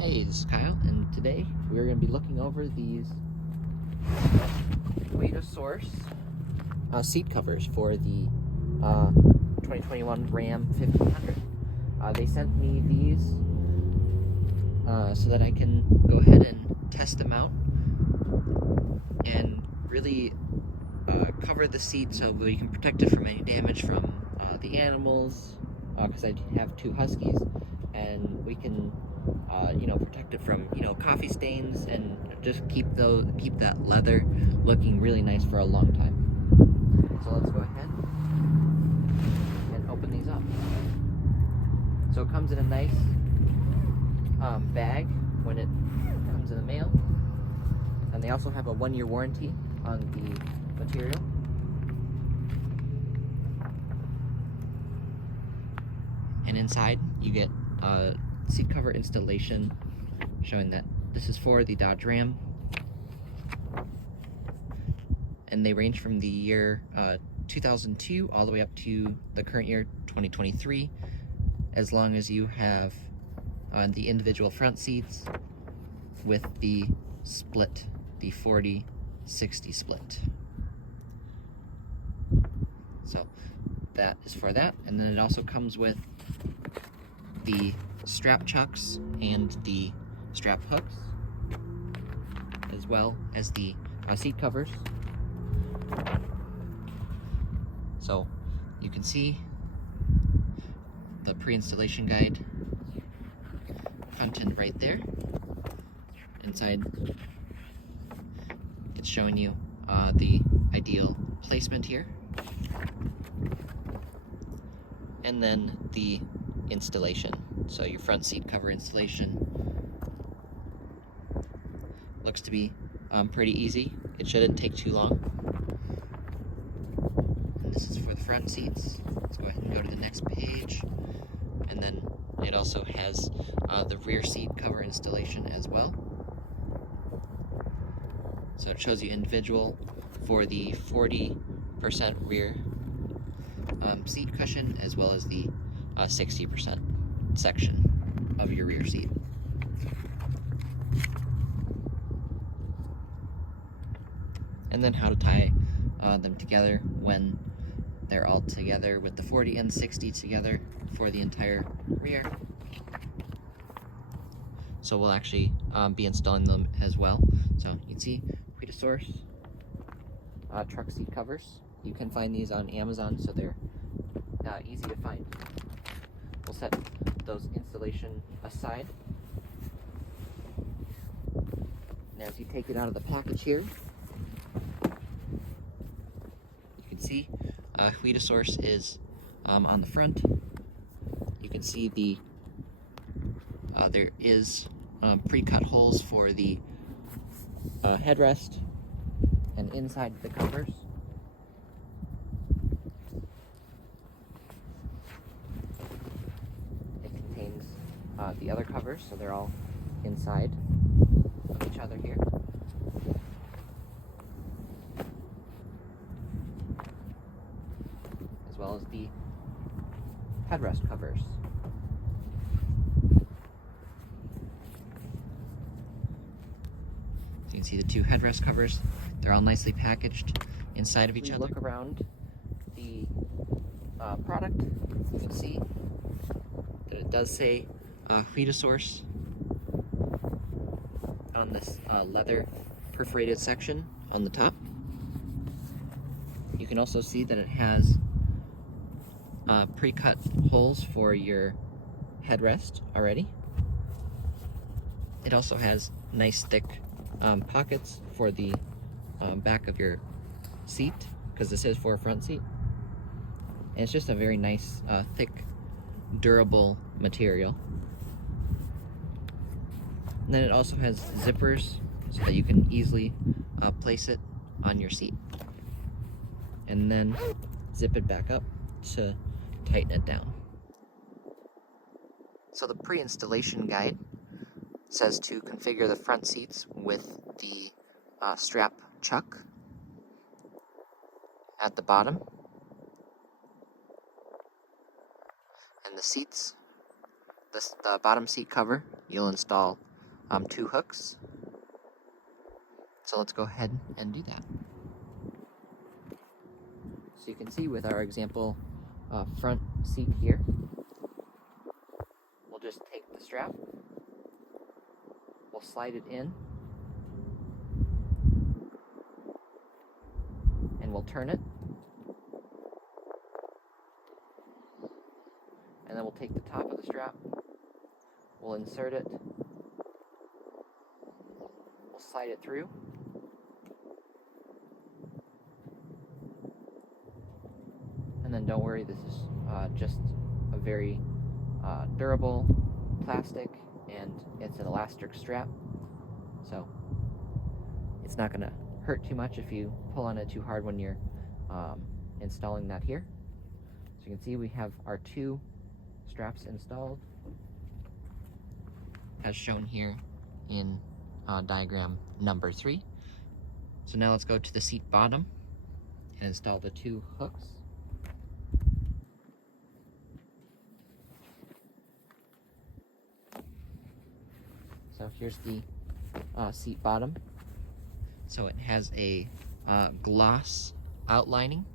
Hey, this is Kyle, and today we're going to be looking over these HuidaSource seat covers for the 2021 Ram 1500. They sent me these so that I can go ahead and test them out and really cover the seat so we can protect it from any damage from the animals, because I have two huskies, and we can protect it from coffee stains and just keep that leather looking really nice for a long time. So let's go ahead and open these up. So it comes in a nice bag when it comes in the mail, and they also have a 1-year warranty on the material. And inside you get a seat cover installation showing that this is for the Dodge Ram, and they range from the year 2002 all the way up to the current year 2023, as long as you have the individual front seats with the split, the 40-60 split. So that is for that, and then it also comes with the strap chucks and the strap hooks, as well as the seat covers. So you can see the pre-installation guide content right there. Inside, it's showing you the ideal placement here, and then the installation. So your front seat cover installation looks to be pretty easy. It shouldn't take too long. And this is for the front seats. Let's go ahead and go to the next page. And then it also has the rear seat cover installation as well. So it shows you individual for the 40% rear seat cushion, as well as the 60% section of your rear seat. And then how to tie them together when they're all together, with the 40 and 60 together for the entire rear. So we'll actually be installing them as well. So you can see HuidaSource truck seat covers. You can find these on Amazon, so they're easy to find. We'll set those installation aside. Now as you take it out of the package here, you can see HuidaSource is on the front. You can see there is pre-cut holes for the headrest and inside the covers. It contains the other covers, so they're all inside of each other here. As well as the headrest covers. So you can see the two headrest covers. They're all nicely packaged inside of each other. Look around the product, you can see that it does say HuidaSource on this leather perforated section on the top. You can also see that it has pre-cut holes for your headrest already. It also has nice thick pockets for the back of your seat, because this is for a front seat. And it's just a very nice, thick, durable material. And then it also has zippers so that you can easily place it on your seat, and then zip it back up to tighten it down. So the pre-installation guide says to configure the front seats with the strap chuck at the bottom, and the seats the bottom seat cover, you'll install 2 hooks. So let's go ahead and do that. So you can see with our example front seat here, we'll just take the strap, we'll slide it in, and we'll turn it, and then we'll take the top of the strap, we'll insert it, we'll slide it through, and then don't worry, this is just a very durable plastic, and it's an elastic strap, so it's not going to hurt too much if you pull on it too hard when you're installing that here. So you can see we have our 2 straps installed as shown here in diagram number 3. So now let's go to the seat bottom and install the 2 hooks. So here's the seat bottom. So it has a gloss outlining.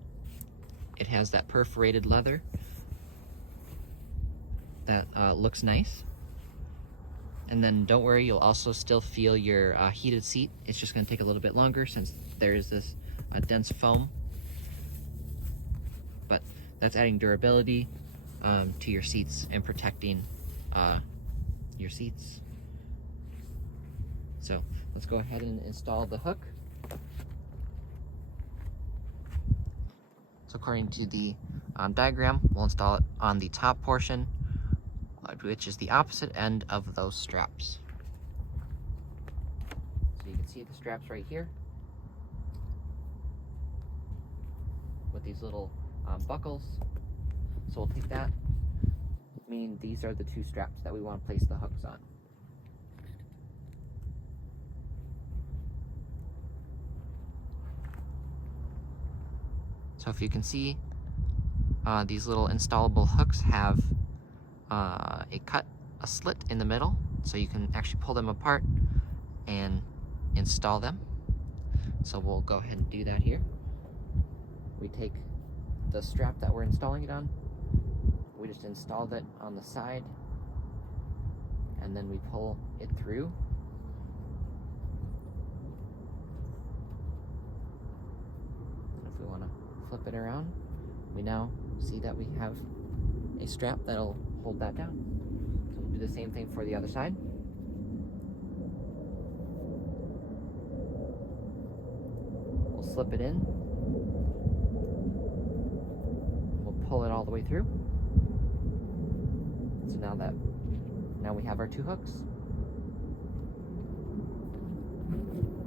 It has that perforated leather that looks nice. And then don't worry, you'll also still feel your heated seat. It's just going to take a little bit longer since there is this dense foam. But that's adding durability to your seats and protecting your seats. So let's go ahead and install the hook. So according to the diagram, we'll install it on the top portion, which is the opposite end of those straps. So you can see the straps right here with these little buckles. So we'll take that, meaning these are the 2 straps that we want to place the hooks on. So if you can see, these little installable hooks have a slit in the middle, so you can actually pull them apart and install them. So we'll go ahead and do that here. We take the strap that we're installing it on, we just installed it on the side, and then we pull it through. And if we want to flip it around, we now see that we have a strap that'll hold that down. So we'll do the same thing for the other side. We'll slip it in. We'll pull it all the way through. So now we have our 2 hooks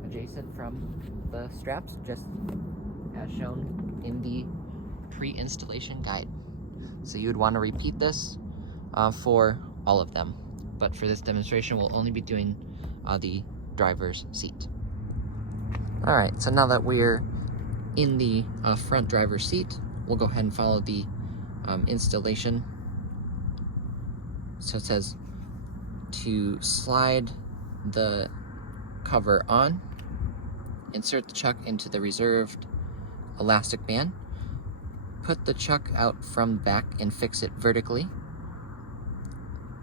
adjacent from the straps, just as shown in the pre-installation guide. So you would want to repeat this for all of them, but for this demonstration we'll only be doing the driver's seat. Alright, so now that we're in the front driver's seat, we'll go ahead and follow the installation. So it says to slide the cover on, insert the chuck into the reserved elastic band, put the chuck out from the back and fix it vertically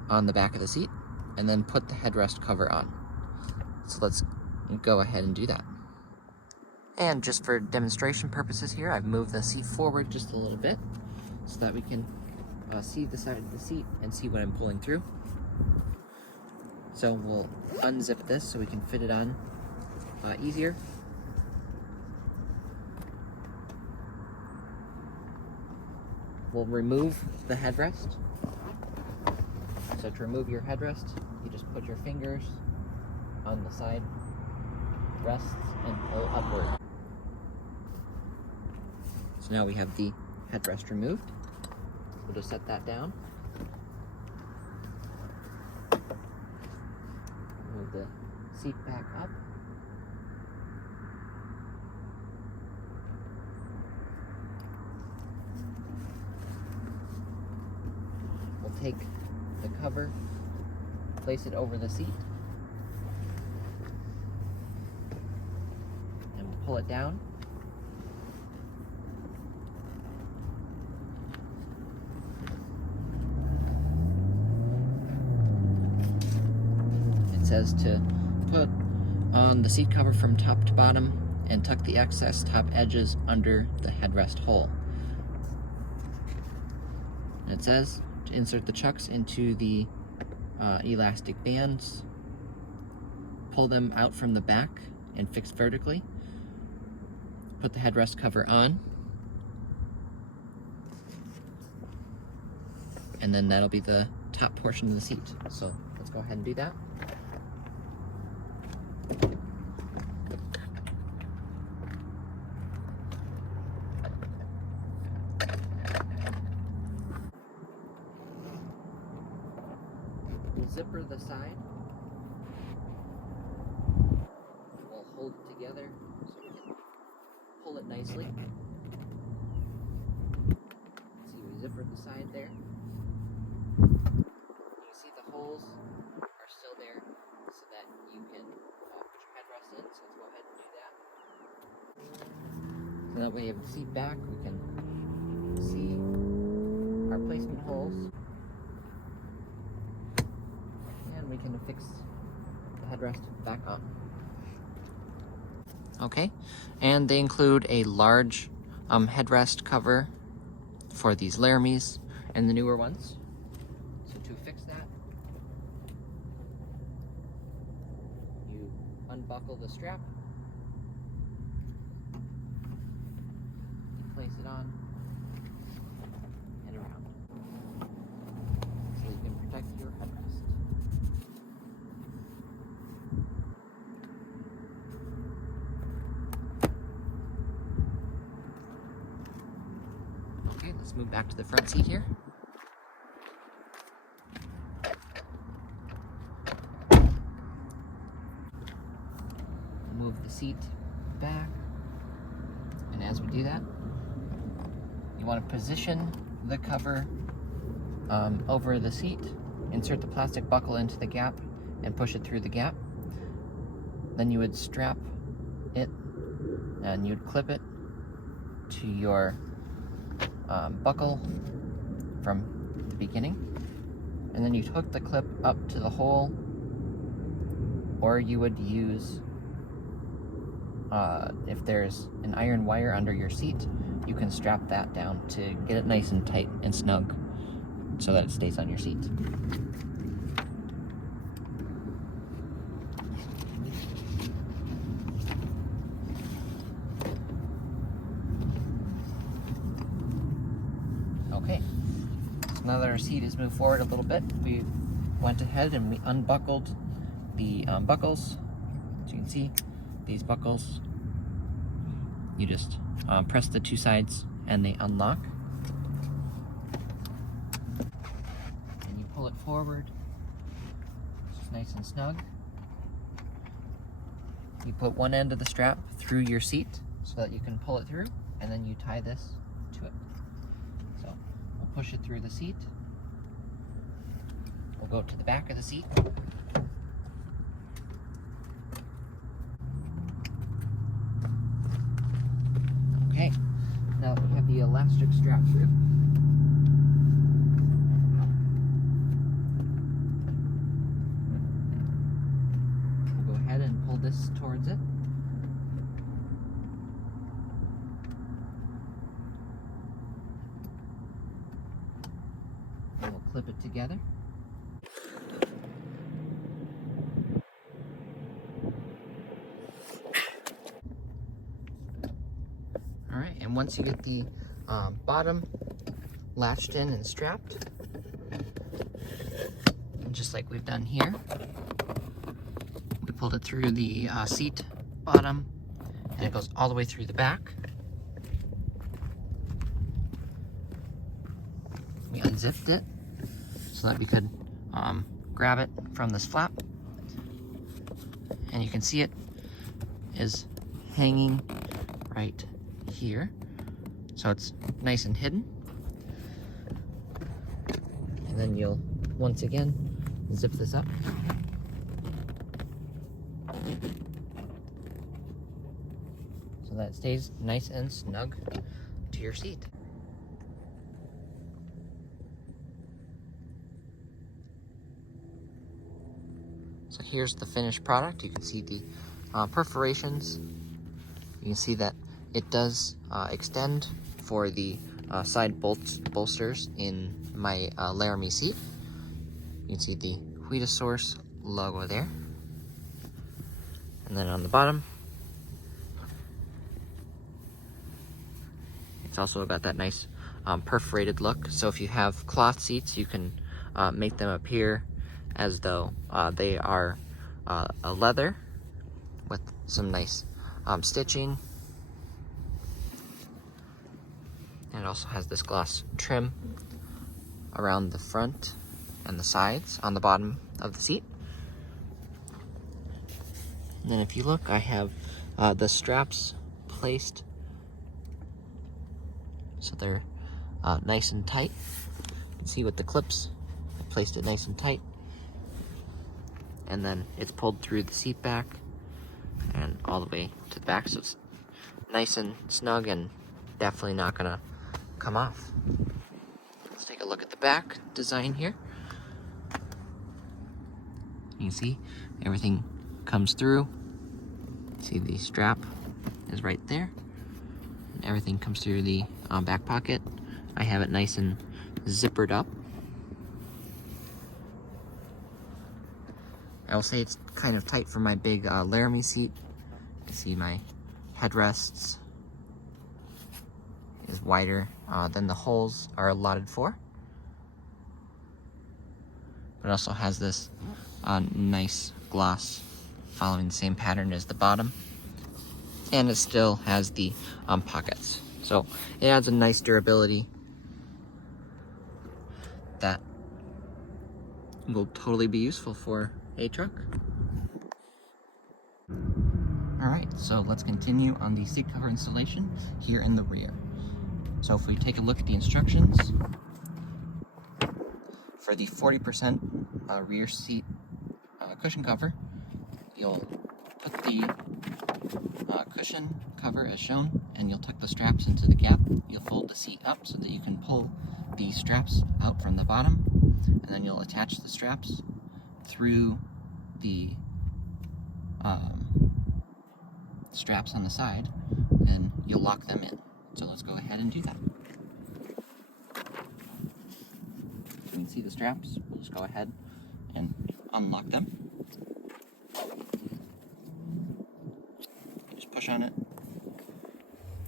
on the back of the seat, and then put the headrest cover on. So let's go ahead and do that. And just for demonstration purposes here, I've moved the seat forward just a little bit so that we can see the side of the seat and see what I'm pulling through. So we'll unzip this so we can fit it on easier. We'll remove the headrest. So to remove your headrest, you just put your fingers on the side rests and pull upward. So now we have the headrest removed. We'll just set that down. Move the seat back up. We'll take the cover, place it over the seat, and pull it down. It says to put on the seat cover from top to bottom and tuck the excess top edges under the headrest hole. And it says to insert the chucks into the elastic bands, pull them out from the back and fix vertically, put the headrest cover on, and then that'll be the top portion of the seat. So let's go ahead and do that. Zipper the side. We'll hold it together so we can pull it nicely. See, we zippered the side there. You can see the holes are still there so that you can put your headrest in. So let's go ahead and do that. So that way, you have the seat back, we can see our placement holes. We can fix the headrest back on. Okay, and they include a large headrest cover for these Laramies and the newer ones. So to fix that, you unbuckle the strap, you place it on and around, so you can protect your headrest. Let's move back to the front seat here. Move the seat back, and as we do that, you want to position the cover over the seat, insert the plastic buckle into the gap, and push it through the gap. Then you would strap it, and you'd clip it to your buckle from the beginning, and then you'd hook the clip up to the hole, or you would use, if there's an iron wire under your seat, you can strap that down to get it nice and tight and snug so that it stays on your seat. Okay, so now that our seat has moved forward a little bit, we went ahead and we unbuckled the buckles. As you can see, these buckles, you just press the two sides and they unlock. And you pull it forward, it's just nice and snug. You put one end of the strap through your seat so that you can pull it through, and then you tie this to it. So we'll push it through the seat. We'll go to the back of the seat. Okay, now that we have the elastic strap through, we'll go ahead and pull this towards it. And we'll clip it together. Alright, and once you get the bottom latched in and strapped, and just like we've done here, we pulled it through the seat bottom, and it goes all the way through the back. We unzipped it so that we could grab it from this flap, and you can see it is hanging right here, so it's nice and hidden. And then you'll once again, zip this up. So that it stays nice and snug to your seat. So here's the finished product. You can see the perforations. You can see that it does extend for the side bolsters in my Laramie seat. You can see the HuidaSource logo there. And then on the bottom, it's also got that nice perforated look. So if you have cloth seats, you can make them appear as though they are a leather with some nice stitching. And it also has this gloss trim around the front and the sides on the bottom of the seat. And then if you look, I have the straps placed so they're nice and tight. You can see with the clips, I placed it nice and tight. And then it's pulled through the seat back and all the way to the back, so it's nice and snug and definitely not gonna come off. Let's take a look at the back design here. You can see everything comes through. See, the strap is right there. And everything comes through the back pocket. I have it nice and zippered up. I will say it's kind of tight for my big Laramie seat. You can see my headrests is wider than the holes are allotted for. But it also has this nice gloss following the same pattern as the bottom. And it still has the pockets. So it adds a nice durability that will totally be useful for a truck. Alright, so let's continue on the seat cover installation here in the rear. So if we take a look at the instructions, for the 40% rear seat cushion cover, you'll put the cushion cover as shown, and you'll tuck the straps into the gap. You'll fold the seat up so that you can pull the straps out from the bottom, and then you'll attach the straps through the straps on the side, and you'll lock them in. So let's go ahead and do that. You can see the straps. We'll just go ahead and unlock them. Just push on it,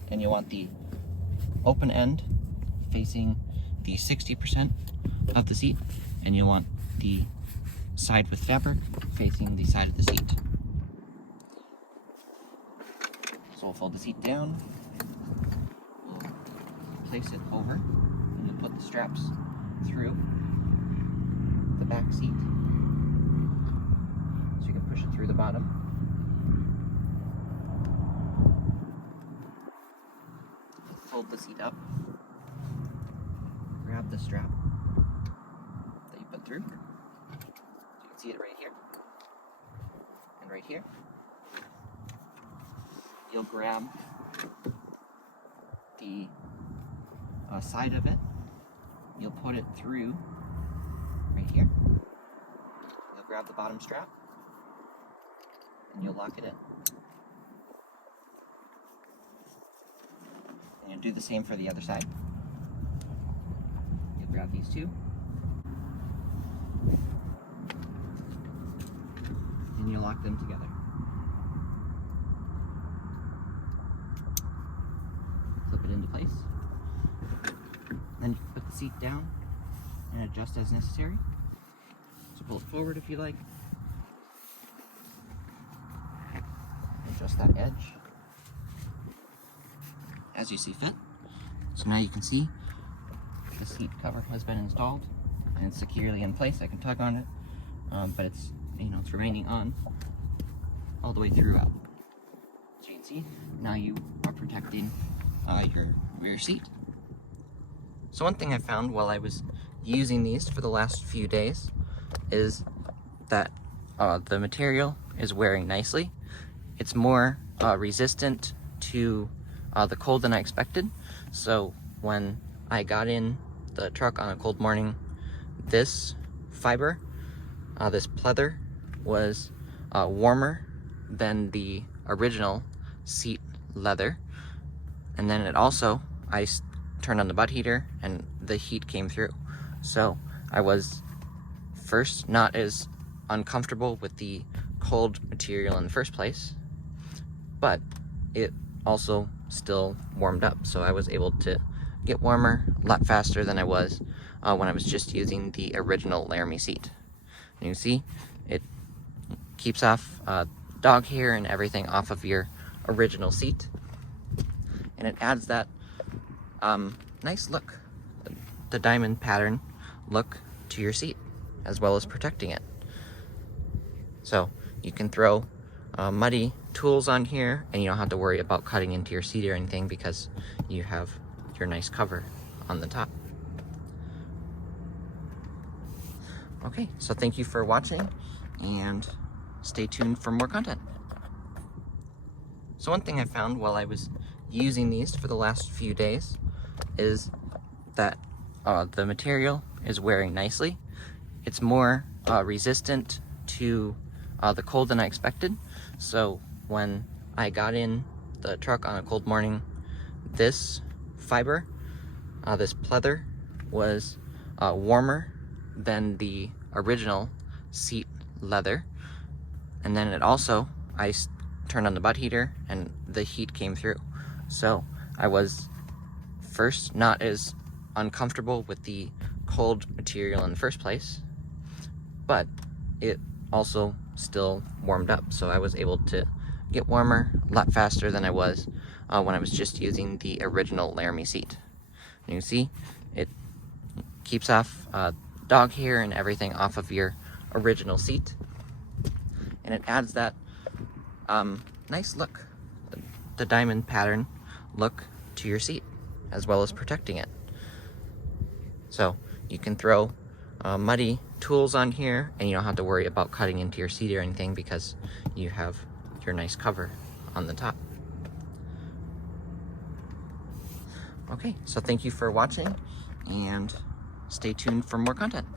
and you want the open end facing the 60% of the seat, and you want the side with fabric facing the side of the seat. So we'll fold the seat down, we'll place it over, and you'll put the straps through the back seat so you can push it through the bottom. Fold the seat up, grab the strap that you put through. You can see it right here and right here. You'll grab the side of it, you'll put it through right here. You'll grab the bottom strap and you'll lock it in. And you'll do the same for the other side. You'll grab these two and you'll lock them together. Clip it into place. Then you can put the seat down and adjust as necessary. So pull it forward if you like. Adjust that edge as you see fit. So now you can see the seat cover has been installed and it's securely in place. I can tug on it, but it's it's remaining on all the way throughout. So you can see now you are protecting your rear seat. So one thing I found while I was using these for the last few days is that the material is wearing nicely. It's more resistant to the cold than I expected. So when I got in the truck on a cold morning, this fiber, this pleather, was warmer than the original seat leather. And then it also, I turned on the butt heater and the heat came through. So I was first not as uncomfortable with the cold material in the first place, but it also still warmed up. So I was able to get warmer a lot faster than I was when I was just using the original Laramie seat. And you see, it keeps off dog hair and everything off of your original seat. And it adds that nice look, the diamond pattern look to your seat, as well as protecting it. So you can throw muddy tools on here and you don't have to worry about cutting into your seat or anything because you have your nice cover on the top. Okay, so thank you for watching and stay tuned for more content. So one thing I found while I was using these for the last few days is that the material is wearing nicely. It's more resistant to the cold than I expected. So when I got in the truck on a cold morning, this fiber, this pleather, was warmer than the original seat leather. And then it also, I turned on the butt heater and the heat came through. So I was first not as uncomfortable with the cold material in the first place, but it also still warmed up. So I was able to get warmer a lot faster than I was when I was just using the original Laramie seat. And you see, it keeps off dog hair and everything off of your original seat. And it adds that nice look, the diamond pattern look to your seat, as well as protecting it. So you can throw muddy tools on here and you don't have to worry about cutting into your seat or anything because you have your nice cover on the top. Okay, so thank you for watching and stay tuned for more content.